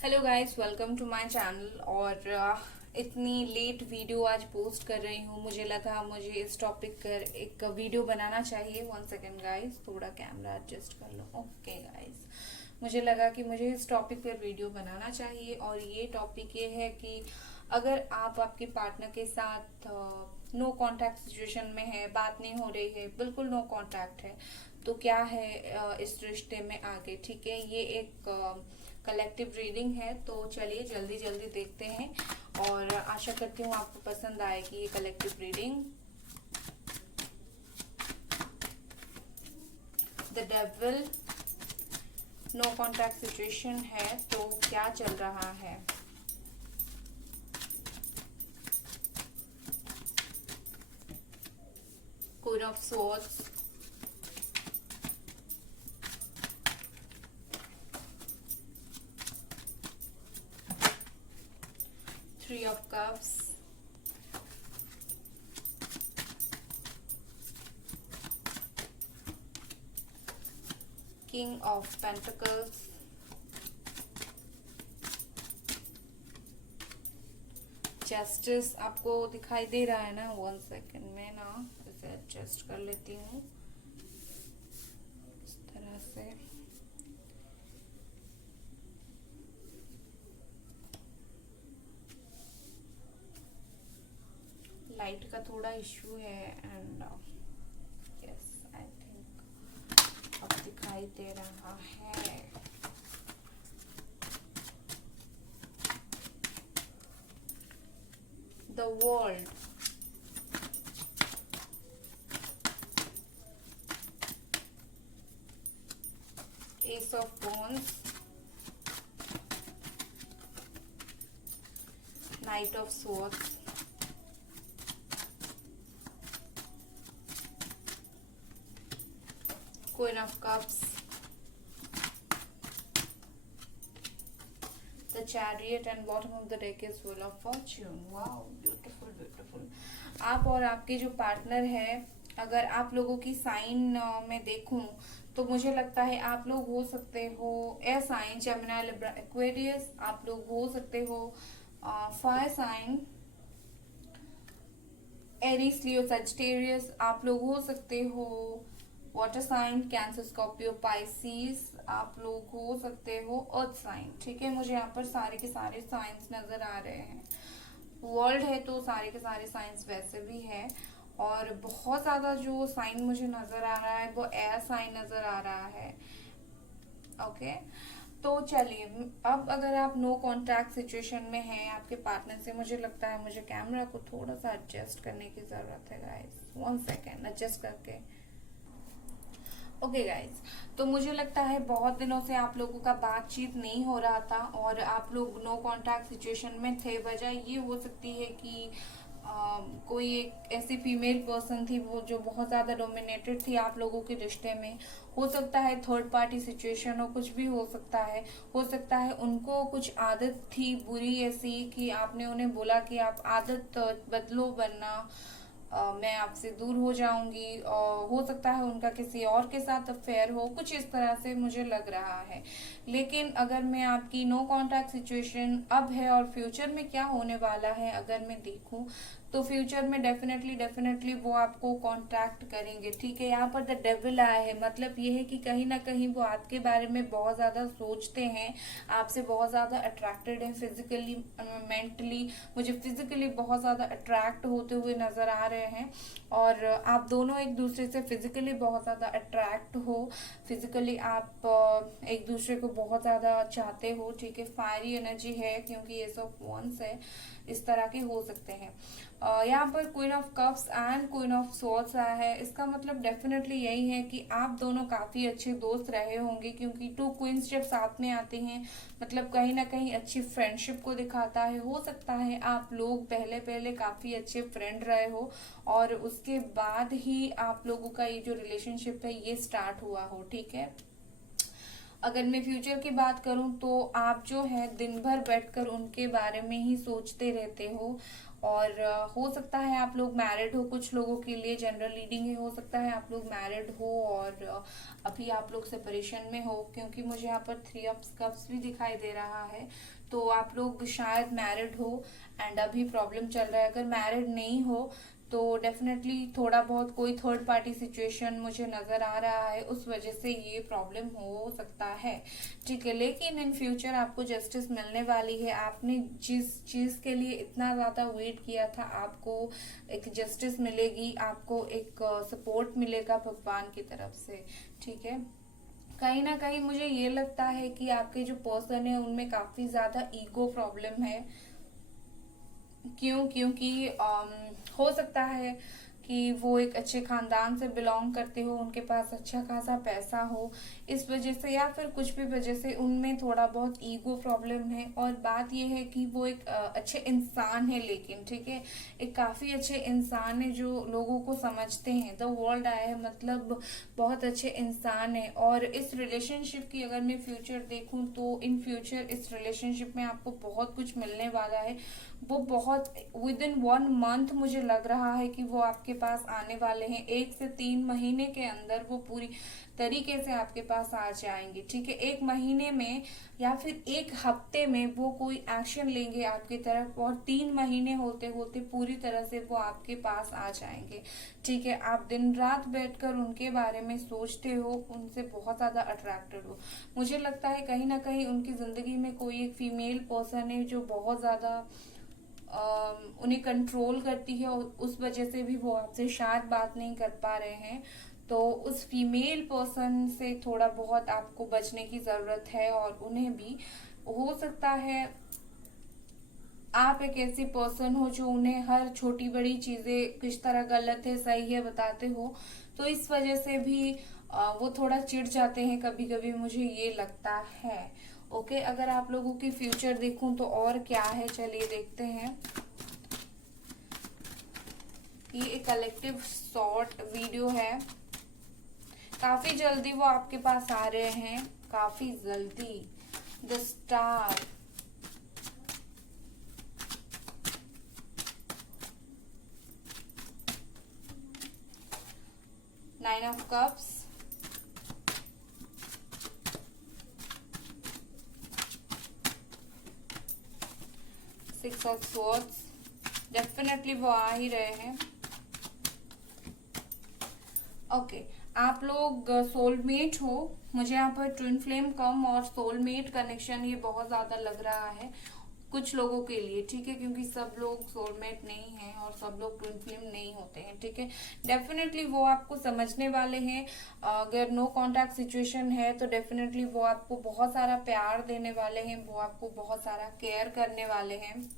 Hello guys, welcome to my channel. और इतनी late video आज पोस्ट कर रही हूँ। मुझे लगा मुझे इस टॉपिक पर एक वीडियो बनाना चाहिए। 1 सेकेंड गाइस, थोड़ा कैमरा एडजस्ट कर लो। ओके गाइस, मुझे लगा कि मुझे इस टॉपिक पर वीडियो बनाना चाहिए। और ये टॉपिक ये है कि अगर आप आपके पार्टनर के साथ नो कांटेक्ट सिचुएशन में है, बात नहीं हो रही है, बिल्कुल नो कांटेक्ट है, तो क्या है इस रिश्ते में आगे। ठीक है, ये एक कलेक्टिव रीडिंग है, तो चलिए जल्दी जल्दी देखते हैं। और आशा करती हूँ आपको पसंद आएगी ये collective reading. The devil, no contact situation है, तो क्या चल रहा है। Queen of swords, three of cups, king of pentacles, justice. आपको दिखाई दे रहा है ना? 1 सेकेंड में ना इसे एडजस्ट कर लेती हूँ इस तरह से। लाइट का थोड़ा इश्यू है एंड यस, आई थिंक अब दिखाई दे रहा है। The world, S of wands, night of swords, queen of cups, the chariot and bottom of the deck is wheel of Fortune. Wow, beautiful beautiful. आप और आपके जो पार्टनर है, अगर आप लोगों की साइन में देखूं तो मुझे लगता है आप लोग हो सकते हो air sign, Gemini, Libra, Aquarius. आप लोग हो सकते हो fire sign, Aries, Leo, Sagittarius. आप लोग हो सकते हो water sign, Cancer, Scorpio, Pisces. आप लोग हो सकते हो अर्थ साइन। ठीक है, मुझे यहाँ पर सारे के सारे साइंस नजर आ रहे हैं। वर्ल्ड है तो सारे के सारे साइंस वैसे भी है। और बहुत ज्यादा जो साइन मुझे नजर आ रहा है वो एयर साइन नजर आ रहा है। ओके, तो चलिए अब अगर आप नो कांटेक्ट सिचुएशन में हैं आपके पार्टनर से, मुझे लगता है मुझे कैमरा को थोड़ा सा एडजस्ट करने की जरूरत है गाइस। 1 सेकेंड एडजस्ट करके। ओके गाइज, तो मुझे लगता है बहुत दिनों से आप लोगों का बातचीत नहीं हो रहा था और आप लोग नो कांटेक्ट सिचुएशन में थे। वजह ये हो सकती है कि कोई एक ऐसी फीमेल पर्सन थी वो जो बहुत ज्यादा डोमिनेटेड थी आप लोगों के रिश्ते में। हो सकता है थर्ड पार्टी सिचुएशन हो, कुछ भी हो सकता है। हो सकता है उनको कुछ आदत थी बुरी ऐसी कि आपने उन्हें बोला कि आप आदत बदलो वरना मैं आपसे दूर हो जाऊंगी। और हो सकता है उनका किसी और के साथ अफेयर हो, कुछ इस तरह से मुझे लग रहा है। लेकिन अगर मैं आपकी नो कांटेक्ट सिचुएशन अब है और फ्यूचर में क्या होने वाला है अगर मैं देखूं, तो फ्यूचर में डेफिनेटली डेफिनेटली वो आपको कांटेक्ट करेंगे। ठीक है, यहाँ पर द डेविल आया है, मतलब ये है कि कहीं ना कहीं वो आपके बारे में बहुत ज्यादा सोचते हैं, आपसे बहुत ज्यादा अट्रैक्टेड है फिजिकली, मेंटली। मुझे फिजिकली बहुत ज्यादा अट्रैक्ट होते हुए नजर आ रहे हैं। और आप दोनों एक दूसरे से फिजिकली बहुत ज्यादा अट्रैक्ट हो, फिजिकली आप एक दूसरे को बहुत ज्यादा चाहते हो। ठीक है, फायरी एनर्जी है क्योंकि ये सब वंस है, इस तरह के हो सकते हैं। यहाँ पर queen of cups and queen of swords आया है। इसका मतलब डेफिनेटली यही है कि आप दोनों काफी अच्छे दोस्त रहे होंगे, क्योंकि टू क्वींस जब साथ में आते हैं मतलब कहीं ना कहीं अच्छी फ्रेंडशिप को दिखाता है। हो सकता है आप लोग पहले पहले काफी अच्छे फ्रेंड रहे हो और उसके बाद ही आप लोगों का ये जो रिलेशनशिप है ये स्टार्ट हुआ हो। ठीक है, अगर मैं फ्यूचर की बात करूं तो आप जो है दिन भर बैठकर उनके बारे में ही सोचते रहते हो। और हो सकता है आप लोग मैरिड हो, कुछ लोगों के लिए जनरल रीडिंग है, हो सकता है आप लोग मैरिड हो और अभी आप लोग सेपरेशन में हो, क्योंकि मुझे यहाँ पर 3 ऑफ कप्स भी दिखाई दे रहा है। तो आप लोग शायद मैरिड हो एंड अभी प्रॉब्लम चल रहा है। अगर मैरिड नहीं हो तो डेफिनेटली थोड़ा बहुत कोई थर्ड पार्टी सिचुएशन मुझे नजर आ रहा है, उस वजह से ये प्रॉब्लम हो सकता है। ठीक है, लेकिन इन फ्यूचर आपको जस्टिस मिलने वाली है। आपने जिस चीज के लिए इतना ज्यादा वेट किया था, आपको एक जस्टिस मिलेगी, आपको एक सपोर्ट मिलेगा भगवान की तरफ से। ठीक है, कहीं ना कहीं मुझे ये लगता है कि आपके जो पर्सन है उनमें काफी ज्यादा ईगो प्रॉब्लम है। क्यों? क्योंकि हो सकता है कि वो एक अच्छे खानदान से बिलोंग करते हो, उनके पास अच्छा खासा पैसा हो, इस वजह से या फिर कुछ भी वजह से उनमें थोड़ा बहुत ईगो प्रॉब्लम है। और बात ये है कि वो एक अच्छे इंसान है, लेकिन ठीक है, एक काफी अच्छे इंसान है जो लोगों को समझते हैं। द वर्ल्ड आया है मतलब बहुत अच्छे इंसान है। और इस रिलेशनशिप की अगर मैं फ्यूचर देखूं तो इन फ्यूचर इस रिलेशनशिप में आपको बहुत कुछ मिलने वाला है। वो बहुत विद इन 1 मंथ मुझे लग रहा है कि वो आपके पास आने वाले हैं। 1 से 3 महीने के अंदर वो पूरी तरीके से आपके पास आ जाएंगे। ठीक है, 1 महीने में या फिर 1 हफ्ते में वो कोई एक्शन लेंगे आपकी तरफ, और 3 महीने होते होते पूरी तरह से वो आपके पास आ जाएंगे। ठीक है, आप दिन रात बैठकर उनके बारे में सोचते हो, उनसे बहुत ज्यादा अट्रैक्टेड हो। मुझे लगता है कहीं ना कहीं उनकी जिंदगी में कोई एक फीमेल पर्सन है जो बहुत ज्यादा उन्हें कंट्रोल करती है, और उस वजह से भी वो आपसे शायद बात नहीं कर पा रहे हैं। तो उस फीमेल पर्सन से थोड़ा बहुत आपको बचने की जरूरत है। और उन्हें भी हो सकता है आप एक ऐसी पर्सन हो जो उन्हें हर छोटी बड़ी चीजें किस तरह गलत है सही है बताते हो, तो इस वजह से भी वो थोड़ा चिढ़ जाते हैं कभी कभी, मुझे ये लगता है। ओके, अगर आप लोगों की फ्यूचर देखूं तो और क्या है, चलिए देखते हैं। ये एक कलेक्टिव शॉर्ट वीडियो है। काफी जल्दी वो आपके पास आ रहे हैं, काफी जल्दी। The star, 9 of cups, 6 of swords. Definitely वो आ ही रहे हैं। ओके, आप लोग सोलमेट हो। मुझे यहाँ पर ट्विन फ्लेम कम और सोलमेट कनेक्शन ये बहुत ज्यादा लग रहा है कुछ लोगों के लिए। ठीक है, क्योंकि सब लोग सोलमेट नहीं हैं और सब लोग ट्विन फ्लेम नहीं होते हैं। ठीक है, डेफिनेटली वो आपको समझने वाले हैं। अगर नो कांटेक्ट सिचुएशन है तो डेफिनेटली वो आपको बहुत सारा प्यार देने वाले हैं, वो आपको बहुत सारा केयर करने वाले हैं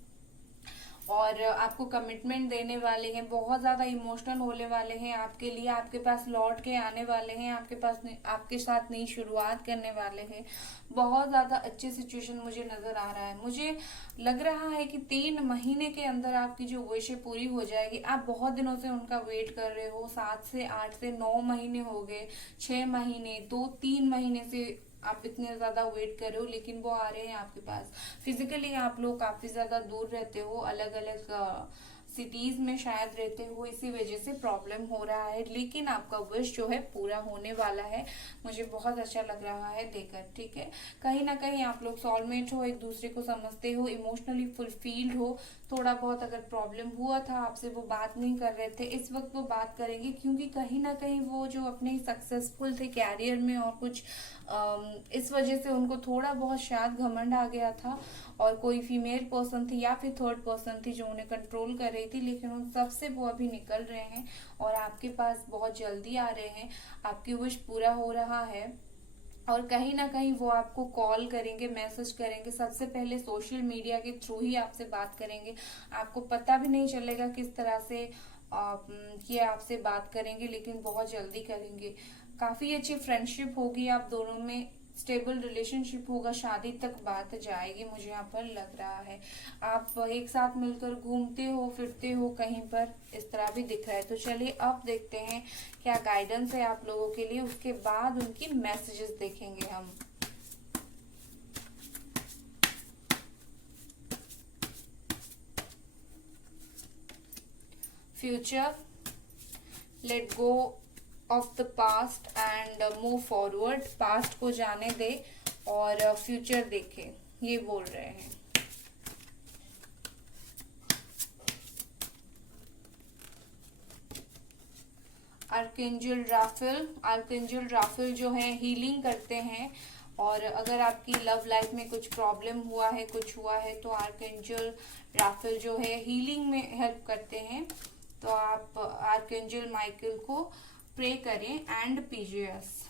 और आपको कमिटमेंट देने वाले हैं, बहुत ज्यादा इमोशनल होने वाले हैं आपके लिए, आपके पास लौट के आने वाले हैं, आपके पास आपके साथ नई शुरुआत करने वाले हैं। बहुत ज्यादा अच्छी सिचुएशन मुझे नजर आ रहा है। मुझे लग रहा है कि 3 महीने के अंदर आपकी जो विश है पूरी हो जाएगी। आप बहुत दिनों से उनका वेट कर रहे हो, 7 से 8 से 9 महीने हो गए, 6 महीने, 2-3 महीने से आप इतने ज्यादा वेट कर रहे हो, लेकिन वो आ रहे हैं आपके पास। फिजिकली आप लोग काफी ज्यादा दूर रहते हो, अलग अलग सिटीज में शायद रहते हो, इसी वजह से प्रॉब्लम हो रहा है, लेकिन आपका विश जो है पूरा होने वाला है। मुझे बहुत अच्छा लग रहा है देखकर। ठीक है, कहीं ना कहीं आप लोग सोलमेट हो, एक दूसरे को समझते हो, इमोशनली फुलफिल्ड हो। थोड़ा बहुत अगर प्रॉब्लम हुआ था, आपसे वो बात नहीं कर रहे थे, इस वक्त वो बात करेंगे, क्योंकि कहीं ना कहीं वो जो अपने सक्सेसफुल थे कैरियर में और कुछ इस वजह से उनको थोड़ा बहुत शायद घमंड आ गया था, और कोई फीमेल पर्सन थी या फिर थर्ड पर्सन थी जो उन्हें कंट्रोल कर रही थी, लेकिन उन सब से वो अभी निकल रहे हैं और आपके पास बहुत जल्दी आ रहे हैं। आपकी विश पूरा हो रहा है और कहीं ना कहीं वो आपको कॉल करेंगे, मैसेज करेंगे, सबसे पहले सोशल मीडिया के थ्रू ही आपसे बात करेंगे। आपको पता भी नहीं चलेगा किस तरह से ये आपसे बात करेंगे, लेकिन बहुत जल्दी करेंगे। काफी अच्छी फ्रेंडशिप होगी आप दोनों में, स्टेबल रिलेशनशिप होगा, शादी तक बात जाएगी, मुझे यहाँ पर लग रहा है। आप एक साथ मिलकर घूमते हो, फिरते हो कहीं पर, इस तरह भी दिख रहा है। तो चलिए अब देखते हैं क्या गाइडेंस है आप लोगों के लिए, उसके बाद उनकी मैसेजेस देखेंगे हम। Future, let go of the past and move forward. Past को जाने दे और फ्यूचर देखे, ये बोल रहे हैं। आर्कएंजल राफेल, आर्कएंजल राफेल जो है हीलिंग करते हैं, और अगर आपकी लव लाइफ में कुछ प्रॉब्लम हुआ है, कुछ हुआ है, तो आर्कएंजल राफेल जो है हीलिंग में हेल्प करते हैं। तो आप आर्कएंजल माइकल को प्रे करें। एंड पीजियस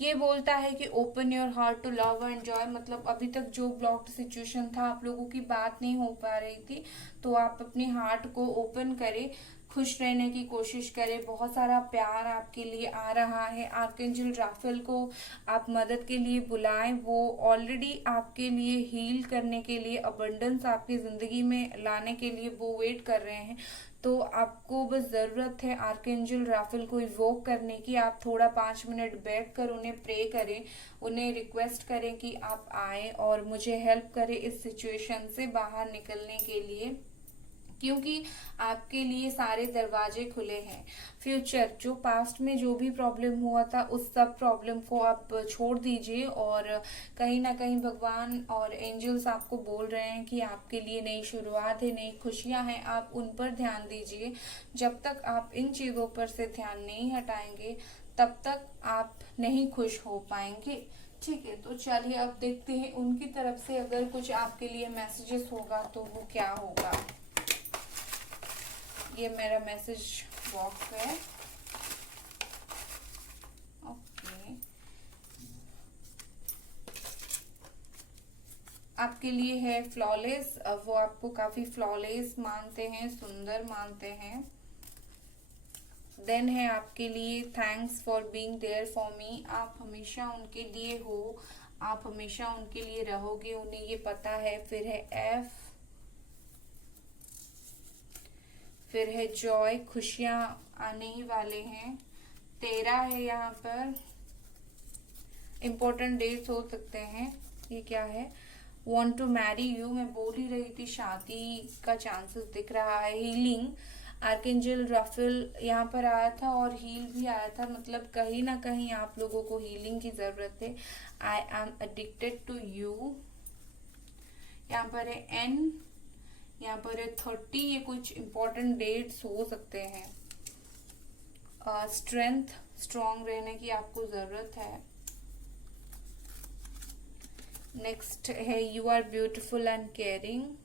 ये बोलता है कि open your heart to love and joy, मतलब अभी तक जो ब्लॉक्ड सिचुएशन था, आप लोगों की बात नहीं हो पा रही थी, तो आप अपने हार्ट को ओपन करें, खुश रहने की कोशिश करें। बहुत सारा प्यार आपके लिए आ रहा है। आर्कएंजल राफेल को आप मदद के लिए बुलाएं, वो ऑलरेडी आपके लिए हील करने के लिए, अबंडेंस आपकी जिंदगी में लाने के लिए वो वेट कर रहे हैं। तो आपको बस जरूरत है आर्कएंजल राफेल को इवोक करने की। आप थोड़ा 5 मिनट बैठ कर उन्हें प्रे करें, उन्हें रिक्वेस्ट करें कि आप आए और मुझे हेल्प करें इस सिचुएशन से बाहर निकलने के लिए, क्योंकि आपके लिए सारे दरवाजे खुले हैं। फ्यूचर, जो पास्ट में जो भी प्रॉब्लम हुआ था, उस सब प्रॉब्लम को आप छोड़ दीजिए, और कहीं ना कहीं भगवान और एंजल्स आपको बोल रहे हैं कि आपके लिए नई शुरुआत है, नई खुशियां हैं, आप उन पर ध्यान दीजिए। जब तक आप इन चीजों पर से ध्यान नहीं हटाएंगे, तब तक आप नहीं खुश हो पाएंगे। ठीक है, तो चलिए अब देखते हैं उनकी तरफ से अगर कुछ आपके लिए मैसेजेस होगा तो वो क्या होगा। ये मेरा मैसेज बॉक्स है। ओके, आपके लिए है फ्लॉलेस। वो आपको काफी फ्लॉलेस मानते हैं, सुंदर मानते हैं। देन है आपके लिए thanks for being there for me. आप हमेशा उनके लिए हो, आप हमेशा उनके लिए रहोगे, उन्हें ये पता है। फिर है एफ, फिर है जॉय, खुशियां आने ही वाले हैं। 13 है यहाँ पर, इम्पोर्टेंट डेट्स हो सकते हैं। ये क्या है, वॉन्ट टू मैरी यू, मैं बोल ही रही थी शादी का चांसेस दिख रहा है। हीलिंग, आर्कएंजल राफेल यहाँ पर आया था और हील भी आया था, मतलब कहीं ना कहीं आप लोगों को हीलिंग की जरूरत है। I am addicted to you, यहाँ पर है एन, यहाँ पर है 30, ये कुछ इंपॉर्टेंट डेट्स हो सकते हैं। स्ट्रेंथ, स्ट्रॉन्ग रहने की आपको जरूरत है। नेक्स्ट है you are beautiful and caring.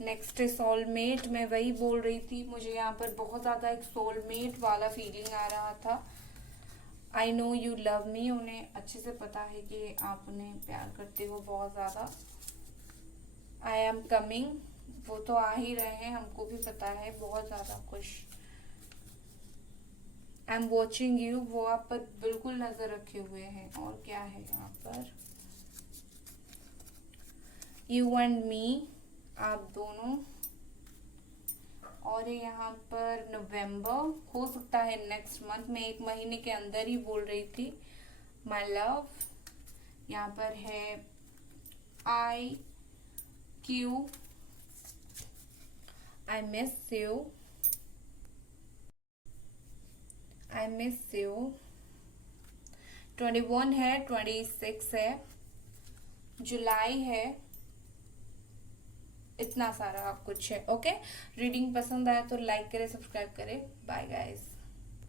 Next है सोलमेट, मैं वही बोल रही थी, मुझे यहाँ पर बहुत ज्यादा एक सोलमेट वाला फीलिंग आ रहा था। I know you love me, उन्हें अच्छे से पता है कि आप उन्हें प्यार करते हो बहुत ज्यादा। आई एम कमिंग, वो तो आ ही रहे हैं, हमको भी पता है, बहुत ज्यादा खुश। आई एम वॉचिंग यू, वो आप पर बिल्कुल नजर रखे हुए हैं। और क्या है यहाँ पर, यू एंड मी, आप दोनों। और यहाँ पर नवंबर, हो सकता है नेक्स्ट मंथ में, 1 महीने के अंदर ही बोल रही थी। माई लव, यहाँ पर है I Q, I miss you, I miss you. 21 है, 26 है, जुलाई है, इतना सारा कुछ है। ओके, रीडिंग पसंद आया तो लाइक करें, सब्सक्राइब करें। Bye guys.